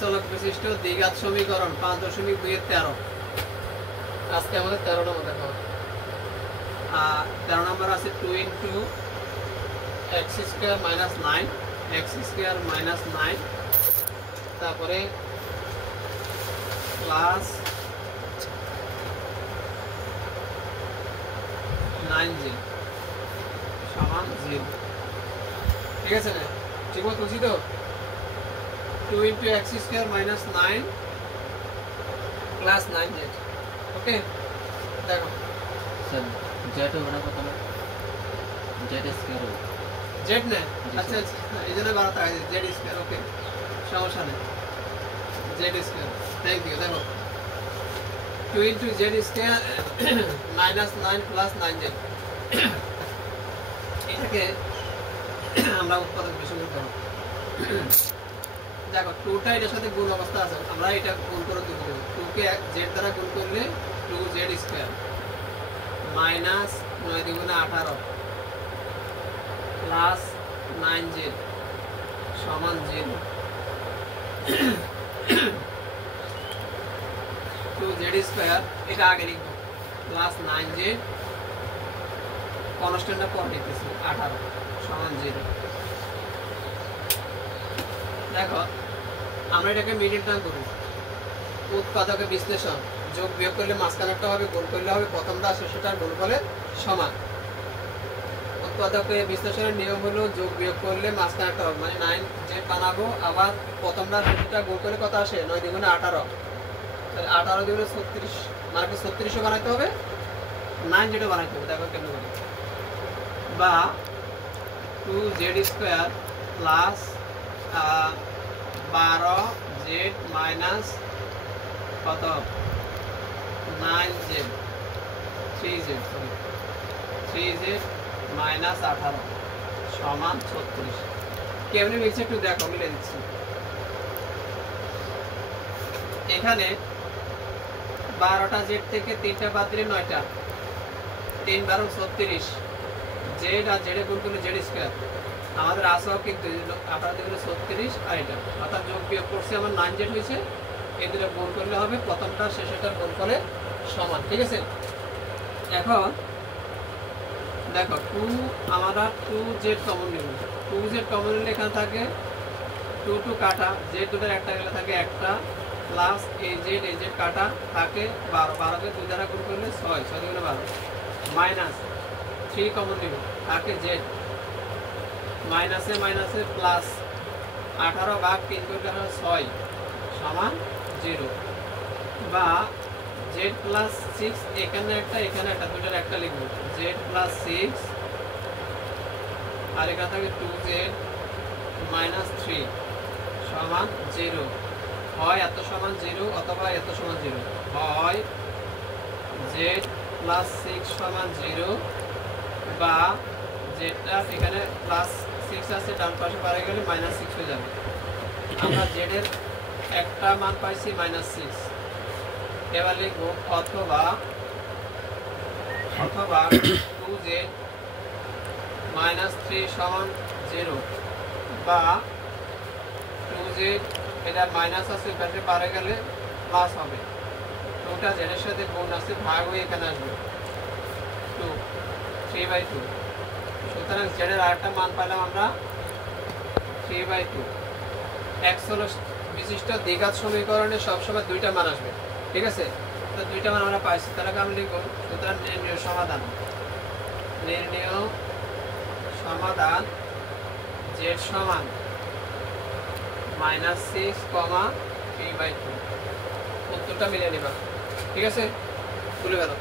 চলক বিশিষ্ট দ্বিঘাত সমীকরণ 5.2-13। আজকে আমাদের 13 নম্বর দেখো। 13 নম্বর আছে 2 × x² - 9 x² - 9 তারপরে প্লাস 9z সমান 0। ঠিক আছে না? ঠিক মতো বুঝি তো? 2 × x² - 9 প্লাস 9z। ওকে, দেখো স্যার জেড হবে না কত না জেড স্কয়ার হবে জেড না। আচ্ছা আচ্ছা, এই জন্য বাড়াতে হয় জেড স্কয়ার। ওকে, সমস্যা নেই, জেড স্কয়ার। Thank you. দেখো 2 × z² - 9 প্লাস 9z, এটাকে আমরা উৎপাদক বিষয় করব। দেখো 2টা এটার সাথে গুণ অবস্থা আছে, আমরা এটা গুণ করে দেব। 2 কে z দ্বারা গুণ করলে 2z² মাইনাস 9 × 18 প্লাস 9z সমান 0। 2z² এটা আগে লিখব, প্লাস 9z কনস্ট্যান্টটা পর লিখতেছি 18 সমান 0। দেখো আমরা এটাকে মিডল টার্ম করি। উৎপাদকের বিশ্লেষণ, যোগ বিয়োগ করলে মাঝখানেরটা হবে, গুণ করলে হবে প্রথমটা শেষটার গুণফলের সমান। উৎপাদকের বিশ্লেষণের নিয়ম হলো যোগ বিয়োগ করলে মাঝখানেরটা হবে, মানে 9z বানাবো, আবার প্রথমটা শেষটা গুণ করলে কত আসে 9 × 18, তাহলে 18 × 36 মানে 36ও বানাইতে হবে, 9z বানাইতে হবে। দেখো কেমন হবে, বা 2z² প্লাস 12z মাইনাস কত 9z 3z sorry 3z minus 18 সমান 36। কেমনে মিলছে একটু দেখো, মিলে দিচ্ছি। এখানে 12টা জেড থেকে 3টা বাদ দিলে 9টা, 3 × 12 = 36। জেড আর জেড গুণ করলে z², আমাদের আসও কিন্তু 18 × 36 আর এটা, অর্থাৎ যোগ বিয়োগ করছে আমার 9z হয়েছে, এই দুটো গুণ করলে হবে প্রথমটা শেষেরটার গুণফলের সমান। ঠিক আছে, এখন দেখো 2 আমরা 2z কমন নেব। 2z কমন নিলে এখানে থাকে 2 2 কাটা, z দুটোর একটা গেলে থাকে একটা, প্লাস এই z কাটা থাকে 12, 12 কে 2 দ্বারা গুণ করলে 6, 6 × 12 মাইনাস 3 কমন নেব, থাকে z মাইনাসে মাইনাসে প্লাস 18 ভাগ 3 করলে হয় 6 সমান 0। বা z প্লাস 6 এখানে একটা দুটোর একটা লিখব, z প্লাস 6 আর এখানে থাকে 2z মাইনাস 3 সমান 0। হয় এত সমান 0 অথবা এত সমান 0, হয় z প্লাস 6 সমান 0 বা জেডটা এখানে প্লাস 6 আছে, ডান পাশে বাড়ে গেলে মাইনাস 6 হয়ে যাবে। আমরা জেড এর একটা মান পাইছি -6, এবার লিখব অথবা 2z -3 সমান 0 বা 2z এটা মাইনাস আছে, পাশে বাড়ে গেলে প্লাস হবে। 2টা জেড এর সাথে গুণ আছে, ভাগ হয়ে এখানে আসবে 2 3/2। সুতরাং জেড এর আরেকটা মান পেলাম আমরা 3/2। x হলো বিশিষ্ট দ্বিঘাত সমীকরণে সবসময় 2টা মান আসবে। ঠিক আছে, তো 2টা মান আমরা পাইছি, তাহলে আমি লিখব সুতরাং নির্ণয় সমাধান z সমান -6, 3/2। উত্তরটা মিলিয়ে নিবা। ঠিক আছে, ভুলে গেল।